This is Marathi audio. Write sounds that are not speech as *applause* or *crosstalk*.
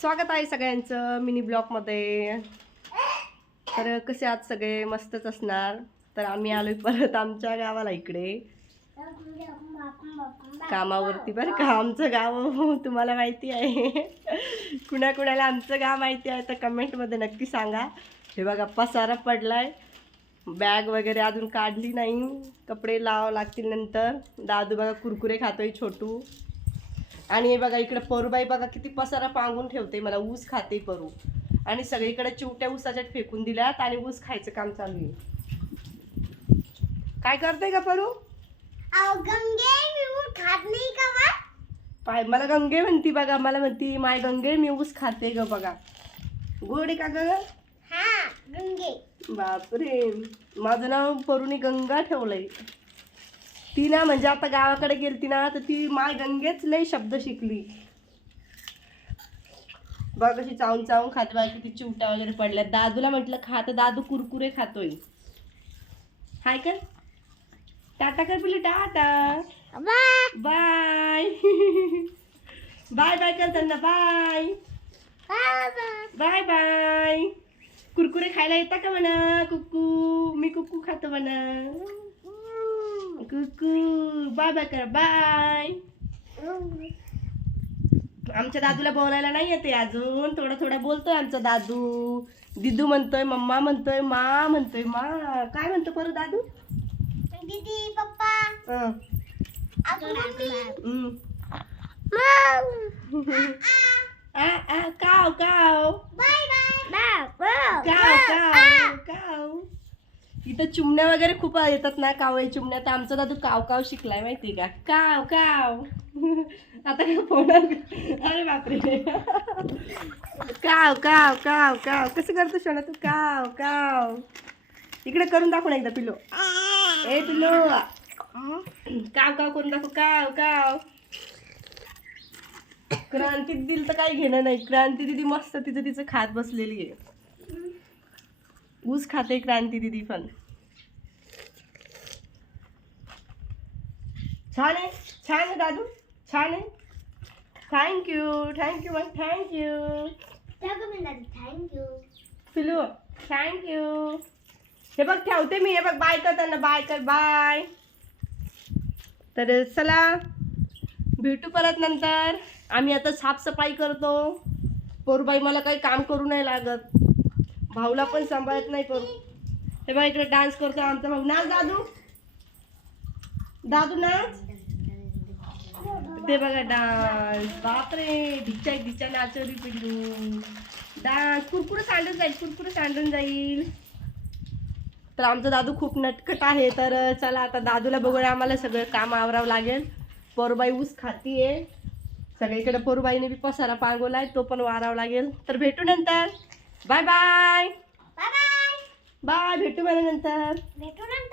स्वागत आहे सगळ्यांचं मिनी ब्लॉकमध्ये तर कसे आज सगळे? मस्तच असणार. तर आम्ही आलो परत आमच्या गावाला इकडे. कामावरती बरं का? आमचं गाव *laughs* तुम्हाला माहिती आहे. कुणा कुणाला आमचं गाव माहिती आहे तर कमेंटमध्ये नक्की सांगा. हे बघा पसारा पडलाय. बॅग वगैरे अजून काढली नाही. कपडे लावावं लागतील नंतर. दादू बघा कुरकुरे खातोय छोटू. आणि हे बघा इकडे परूबाई बघा किती पसारा पांगून ठेवते. मला ऊस खाते परू. आणि सगळीकडे चिवट्या ऊसाच्या फेकून दिल्यात आणि ऊस खायचं काम चालू आहे. काय करते का परू? खात नाही का? पाय मला गंगे म्हणती बघा मला म्हणती माय गंगे मी ऊस खाते ग बघा. गोड का ग? हा गंगे. बापरे. माझं नाव परूने गंगा ठेवलंय. ती ना म्हणजे आता गावाकडे गेलती ना तर ती माय गंगेच लय शब्द शिकली. बघ कशी चावून चावून खाते बघा किती चिवटा वगैरे पडल्या दादूला म्हटलं खा तर दादू कुरकुरे खातोय. हाय कर टाटा कर पिली टाटा. बाय. *laughs* बाय बाय कर त्यांना बाय. Bye bye. कुरकुरे खायला येता का म्हणा कुकू? मी कुकू खातो म्हणा. कुकू बाय बाय कर बाय आमच्या दादूला बोलायला नाही येते अजून. थोडं थोडं बोलतोय आमचा दादू. दिदू म्हणतोय मम्मा म्हणतोय मा म्हणतोय मा. काय म्हणतो परत दादू? दीदी पप्पा. अजून. आ, आ, काव काव. Bye bye. काव काव काव. इथं चिमण्या वगैरे खूप येतात ना कावळे चिमण्या. तर आमचा दादू काव काव शिकलाय माहिती का? काव काव. *laughs* आता काय फोन अरे बापरे. काव काव काव काव. कसं करतो शोना तू? काव काव. इकडे करून दाखव ना एकदा पिलो ए पिलो काव काव करून दाखव. काव काव. क्रांती दिल तर काही घेणं नाही. क्रांती दिदी मस्त तिचं तिचं खात बसलेली आहे. ऊस खाते क्रांती दिदी पण. छान आहे छान आहे दादू छान आहे. थँक्यू थँक्यू मग थँक्यू थँक्यू पिलू थँक्यू हे बघ ठेवते मी हे बघ बाय कर त्यांना बाय कर बाय तर चला भेटू परत नंतर. आम्ही आता साफसफाई करतो. पोरबाई मला काही काम करू नाही लागत. भाऊला पण सांभाळत नाही करू हे बघ इकडे डान्स करतो आमचा भाऊ. नाच दादू. दादू नाच. ते बघा डान्स बापरे ढिच्चा ढिच्चा नाचवली पिल्लू. डान्स कुरकुरे सांडून जाईल कुरकुरे सांडून जाईल. तर आमचा दादू खूप नटखट आहे. तर चला आता दादूला बघून आम्हाला सगळं काम आवरावं लागेल. पोरबाई ऊस खातीये. सगळीकडे पोरबाईने बी पसारा पांगवलाय तो पण वारावा लागेल. तर भेटू नंतर. बाय बाय बाय बाय भेटू मला नंतर. भेटू नंतर